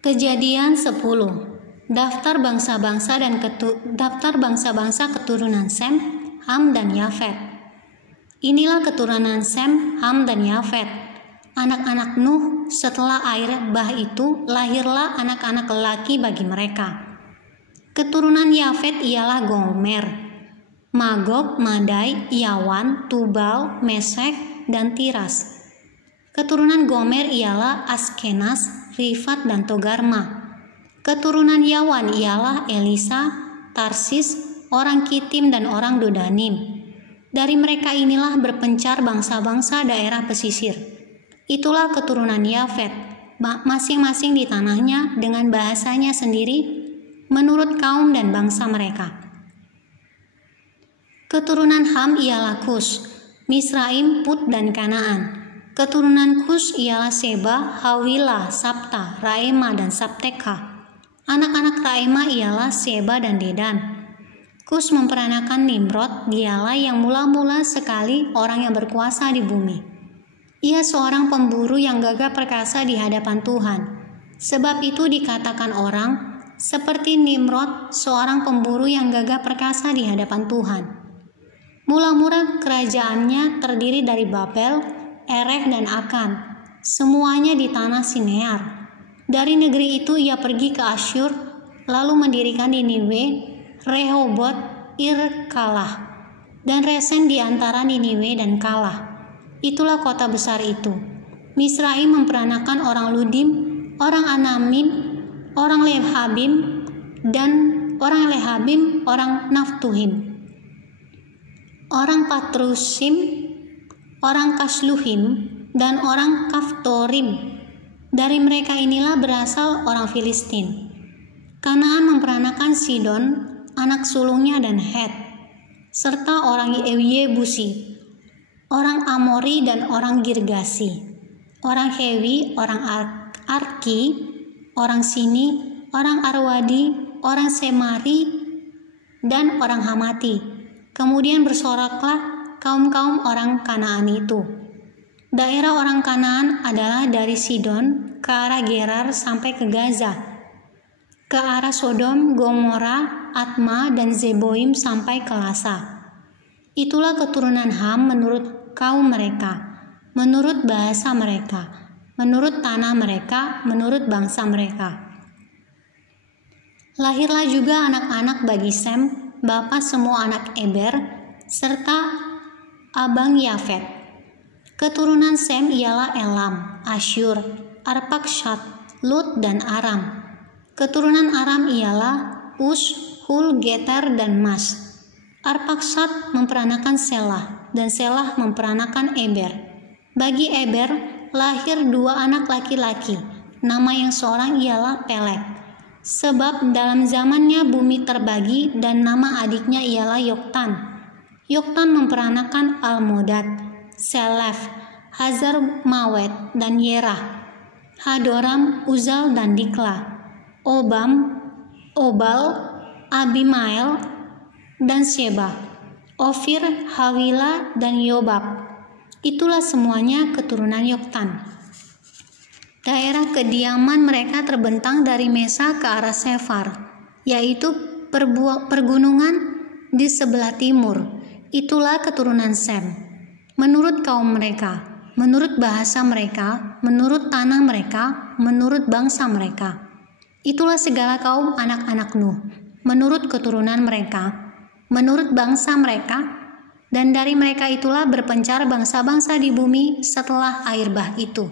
Kejadian 10. Daftar bangsa-bangsa keturunan Sem, Ham dan Yafet. Inilah keturunan Sem, Ham dan Yafet, anak-anak Nuh. Setelah air bah itu, lahirlah anak-anak lelaki bagi mereka. Keturunan Yafet ialah Gomer, Magog, Madai, Yawan, Tubal, Mesek, dan Tiras. Keturunan Gomer ialah Askenas, Rifat, dan Togarma. Keturunan Yawan ialah Elisa, Tarsis, orang Kitim, dan orang Dodanim. Dari mereka inilah berpencar bangsa-bangsa daerah pesisir. Itulah keturunan Yafet, masing-masing di tanahnya dengan bahasanya sendiri, menurut kaum dan bangsa mereka. Keturunan Ham ialah Kus, Misraim, Put, dan Kanaan. Keturunan Kus ialah Seba, Hawilah, Sabta, Raema, dan Sabteka. Anak-anak Raema ialah Seba dan Dedan. Kus memperanakan Nimrod, dialah yang mula-mula sekali orang yang berkuasa di bumi. Ia seorang pemburu yang gagah perkasa di hadapan Tuhan. Sebab itu dikatakan orang, seperti Nimrod, seorang pemburu yang gagah perkasa di hadapan Tuhan. Mula-mula kerajaannya terdiri dari Babel, Erech, dan Akan, semuanya di tanah Sinear. Dari negeri itu ia pergi ke Asyur, lalu mendirikan Niniwe, Rehobot, Ir-Kalah, dan Resen di antara Niniwe dan Kalah. Itulah kota besar itu. Misraim memperanakan orang Ludim, orang Anamim, orang Lehabim, dan orang Naftuhim, orang Patrusim, orang Kasluhim, dan orang Kaftorim. Dari mereka inilah berasal orang Filistin. Kanaan memperanakan Sidon, anak sulungnya, dan Het, serta orang Yebusi, orang Amori, dan orang Girgasi, orang Hewi, orang Arki, orang Sini, orang Arwadi, orang Semari, dan orang Hamati. Kemudian bersoraklah kaum-kaum orang Kanaan itu. Daerah orang Kanaan adalah dari Sidon ke arah Gerar sampai ke Gaza, ke arah Sodom, Gomora, Atma, dan Zeboim sampai ke Lasa. Itulah keturunan Ham menurut kaum mereka, menurut bahasa mereka, menurut tanah mereka, menurut bangsa mereka. Lahirlah juga anak-anak bagi Sem, bapa semua anak Eber, serta abang Yafet. Keturunan Sem ialah Elam, Asyur, Arpakshad, Lut, dan Aram. Keturunan Aram ialah Us, Hul, Geter, dan Mas. Arpakshad memperanakan Selah, dan Selah memperanakan Eber. Bagi Eber lahir dua anak laki-laki, nama yang seorang ialah Peleg. Sebab dalam zamannya bumi terbagi, dan nama adiknya ialah Yoktan. Yoktan memperanakan Almodad, Selef, Hazar Mawet, dan Yerah, Hadoram, Uzal, dan Dikla, Obal, Abimael, dan Sheba, Ofir, Hawila, dan Yobab. Itulah semuanya keturunan Yoktan. Daerah kediaman mereka terbentang dari Mesa ke arah Sefar, yaitu pergunungan di sebelah timur. Itulah keturunan Sem. Menurut kaum mereka, menurut bahasa mereka, menurut tanah mereka, menurut bangsa mereka. Itulah segala kaum anak-anak Nuh, menurut keturunan mereka, menurut bangsa mereka, dan dari mereka itulah berpencar bangsa-bangsa di bumi setelah air bah itu.